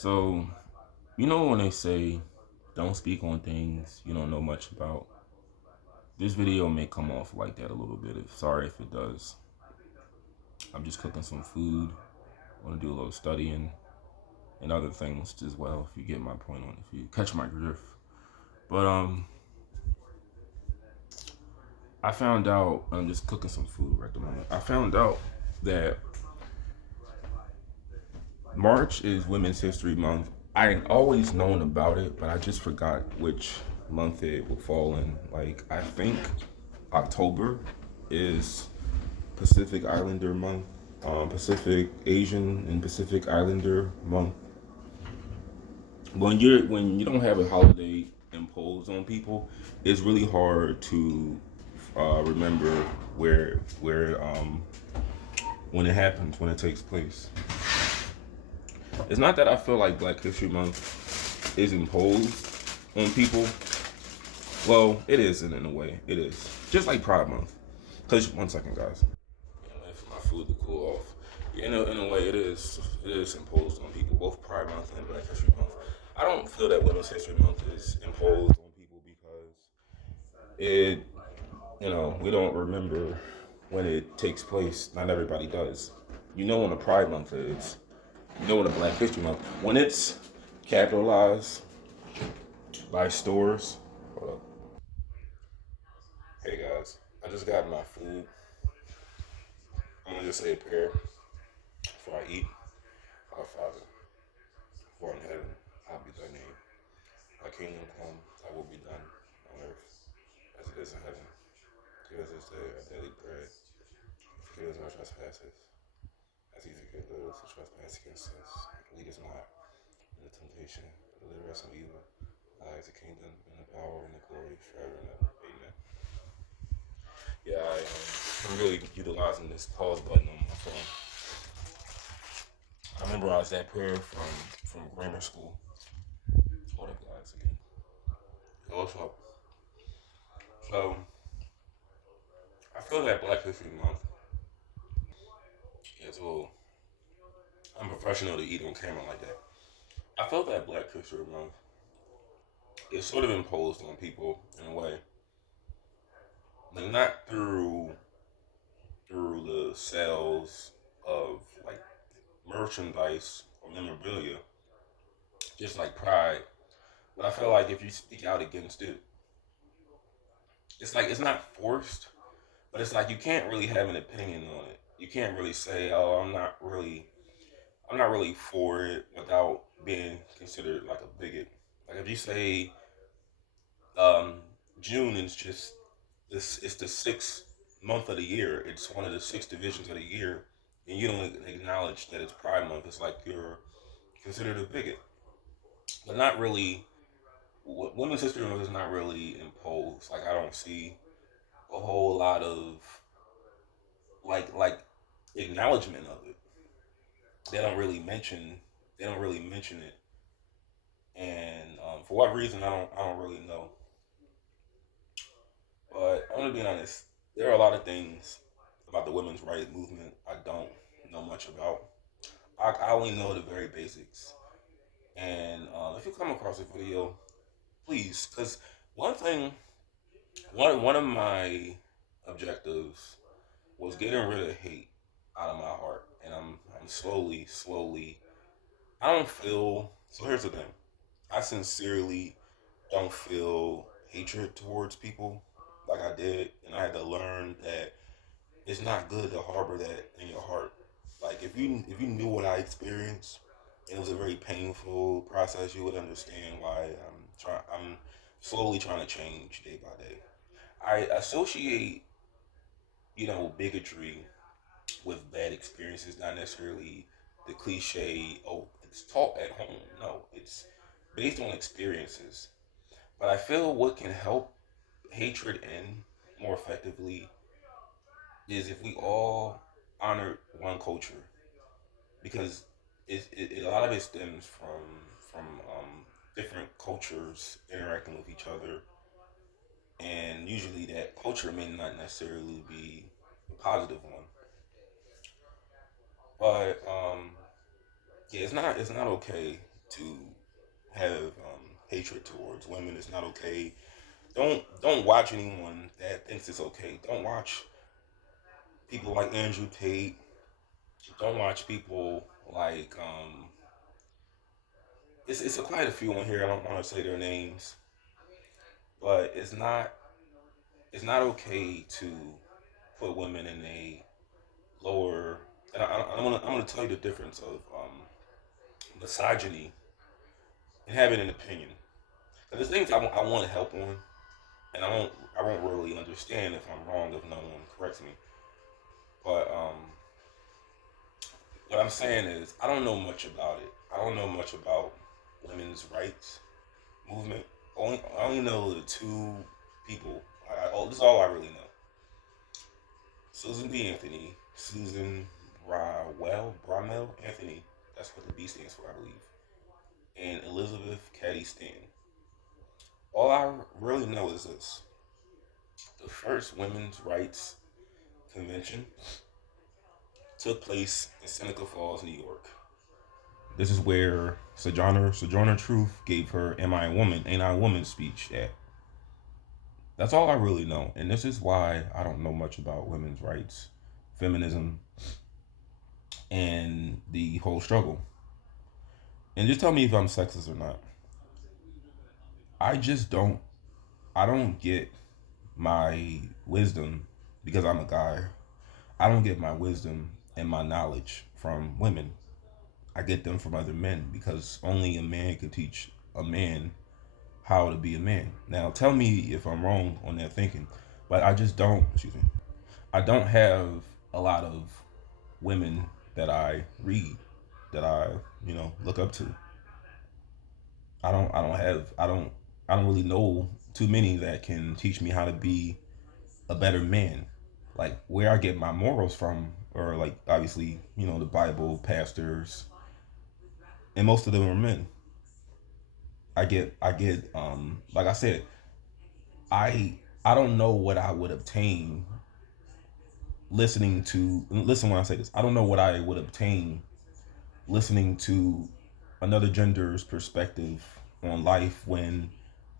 So, you know when they say don't speak on things you don't know much about, this video may come off like that a little bit. Sorry if it does. I'm just cooking some food. I want to do a little studying and other things as well. If you get my point on, if you catch my drift. But I found out. I'm just cooking some food right at the moment. I found out that March is Women's History Month. I had always known about it, but I just forgot which month it would fall in. Like, I think October is Pacific Islander month, Pacific Asian and Pacific Islander month. When you don't have a holiday imposed on people, it's really hard to remember where when it happens, when it takes place. It's not that I feel like Black History Month is imposed on people. Well, it is in a way. It is just like Pride Month. Cause one second, guys. Wait for my food to cool off. Yeah, in a way, it is. It is imposed on people, both Pride Month and Black History Month. I don't feel that Women's History Month is imposed on people because it, we don't remember when it takes place. Not everybody does. You know when a Pride Month is. You know when a Black History Month. When it's capitalized by stores. Hold up. Hey guys, I just got my food. I'm gonna just say a prayer before I eat. Our Father, who art in heaven, hallowed be thy name. Thy kingdom come, thy will be done on earth as it is in heaven. Give us this day our daily bread. Forgive us our trespasses, as we forgive those who trespass against us. Lead us not into temptation, but deliver us from evil. Thy is the kingdom, and the power, and the glory, forever and ever. Amen. Yeah, I'm really utilizing this pause button on my phone. I memorized that prayer from grammar school. Hold up, guys, again. What's up? So, I feel that Black History Month is a little unprofessional to eat on camera like that. I felt that Black History Month is sort of imposed on people in a way, like not through the sales of like merchandise or memorabilia, just like Pride. But I feel like if you speak out against it, it's like it's not forced, but it's like you can't really have an opinion on it. You can't really say, "Oh, I'm not really for it," without being considered like a bigot. Like if you say um, June is just this, it's the sixth month of the year. It's one of the six divisions of the year, and you don't acknowledge that it's Pride Month. It's like you're considered a bigot, but not really. Women's History Month is not really imposed. Like I don't see a whole lot of like acknowledgement of it. They don't really mention. They don't really mention it, and for what reason I don't really know. But I'm gonna be honest. There are a lot of things about the women's rights movement I don't know much about. I only know the very basics. And if you come across a video, please, because one thing, one of my objectives was getting rid of hate out of my heart, and I'm slowly. I don't feel. So here's the thing. I sincerely don't feel hatred towards people like I did, and I had to learn that it's not good to harbor that in your heart. Like if you knew what I experienced, and it was a very painful process, you would understand why I'm slowly trying to change day by day. I associate bigotry with bad experiences, not necessarily the cliche. Oh, it's taught at home. No, it's based on experiences. But I feel what can help hatred end more effectively is if we all honor one culture, because a lot of it stems from different cultures interacting with each other, and usually that culture may not necessarily be a positive one. But yeah, it's not okay to have hatred towards women. It's not okay. Don't watch anyone that thinks it's okay. Don't watch people like Andrew Tate. Don't watch people like it's a quite a few on here. I don't want to say their names, but it's not okay to put women in a lower. And I'm gonna tell you the difference of misogyny and having an opinion. And there's things I want to help on, and I won't really understand if I'm wrong if no one corrects me. But what I'm saying is I don't know much about it. I don't know much about women's rights movement. I only know the two people. This is all I really know. Susan B. Anthony, Susan Bramwell Anthony. That's what the B stands for, I believe. And Elizabeth Cady Stanton. All I really know is this: the first women's rights convention took place in Seneca Falls, New York. This is where Sojourner Truth gave her "Am I a Woman? Ain't I a Woman?" speech at. That's all I really know, and this is why I don't know much about women's rights, feminism, and the whole struggle. And just tell me if I'm sexist or not. I just don't. I don't get my wisdom because I'm a guy. I don't get my wisdom and my knowledge from women. I get them from other men because only a man can teach a man how to be a man. Now, tell me if I'm wrong on that thinking, but I just don't. Excuse me. I don't have a lot of women that I read that I look up to. I don't really know too many that can teach me how to be a better man. Like where I get my morals from, or like obviously the Bible, pastors, and most of them are men. I get like I said, I don't know what I would obtain listen when I say this. I don't know what I would obtain listening to another gender's perspective on life when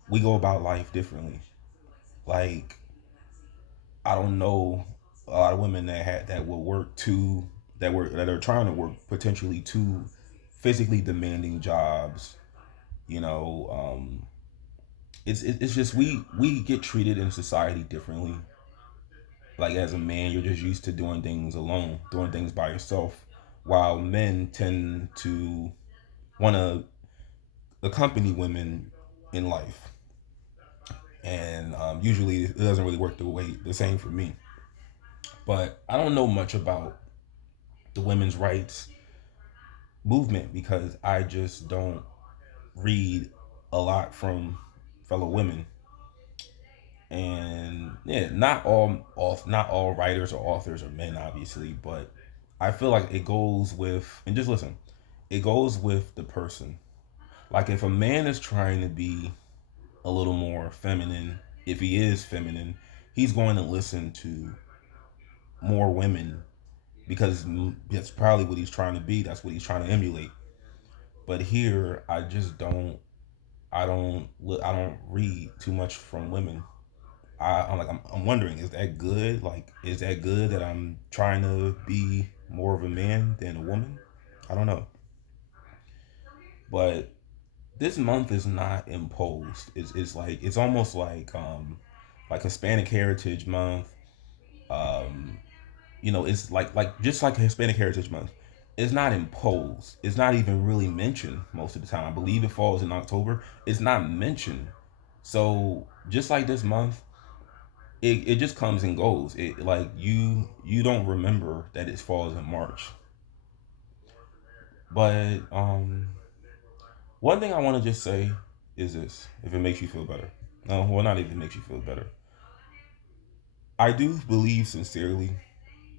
we go about life differently. Like I don't know a lot of women that will work too that are trying to work potentially too physically demanding jobs. You know, it's just we get treated in society differently. Like as a man, you're just used to doing things alone, doing things by yourself, while men tend to want to accompany women in life, and usually it doesn't really work the same for me. But I don't know much about the women's rights movement because I just don't read a lot from fellow women. And yeah, not all writers or authors are men, obviously, but I feel like it goes with and just listen, it goes with the person. Like if a man is trying to be a little more feminine, if he is feminine, he's going to listen to more women because that's probably what he's trying to be. That's what he's trying to emulate. But here, I don't read too much from women. I'm wondering, is that good? Like, is that good that I'm trying to be more of a man than a woman? I don't know. But this month is not imposed. It's almost like Hispanic Heritage Month. Um, it's like just like Hispanic Heritage Month. It's not imposed. It's not even really mentioned most of the time. I believe it falls in October. It's not mentioned. So just like this month, it just comes and goes. It like you don't remember that it falls in March. But one thing I want to just say is this: if it makes you feel better, no, well, not even makes you feel better. I do believe sincerely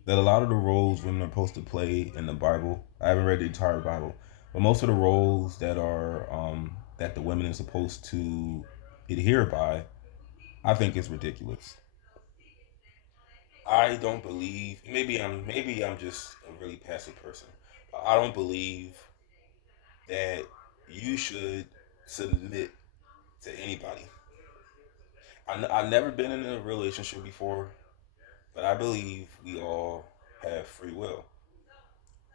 that a lot of the roles women are supposed to play in the Bible. I haven't read the entire Bible, but most of the roles that the women are supposed to adhere by, I think is ridiculous. I don't believe. Maybe I'm just a really passive person. But I don't believe that you should submit to anybody. I've never been in a relationship before, but I believe we all have free will,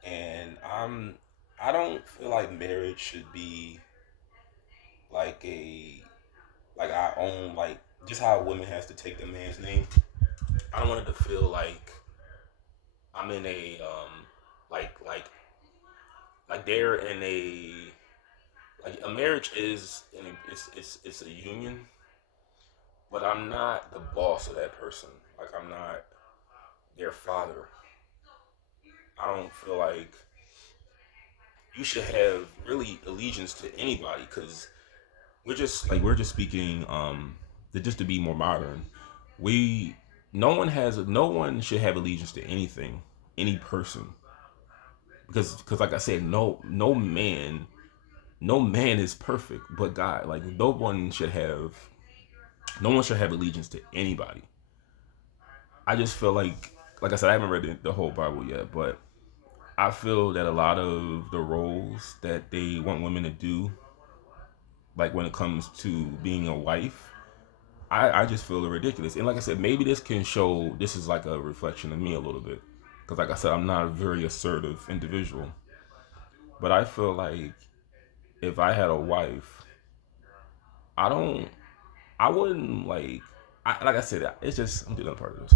and I don't feel like marriage should be like a like I own like just how a woman has to take the man's name. I don't want it to feel like I'm in a like they're in a like a marriage is it's a union, but I'm not the boss of that person. Like I'm not their father. I don't feel like you should have really allegiance to anybody because we're just speaking just to be more modern. We no one should have allegiance to anything, any person, because like I said, no man is perfect but God. Like no one should have allegiance to anybody. I just feel like I said, I haven't read the whole Bible yet, but I feel that a lot of the roles that they want women to do, like when it comes to being a wife, I just feel they're ridiculous. And like I said, maybe this is like a reflection of me a little bit. Because like I said, I'm not a very assertive individual. But I feel like if I had a wife, I don't, I wouldn't like, like I said, it's just, I'm doing another part of this.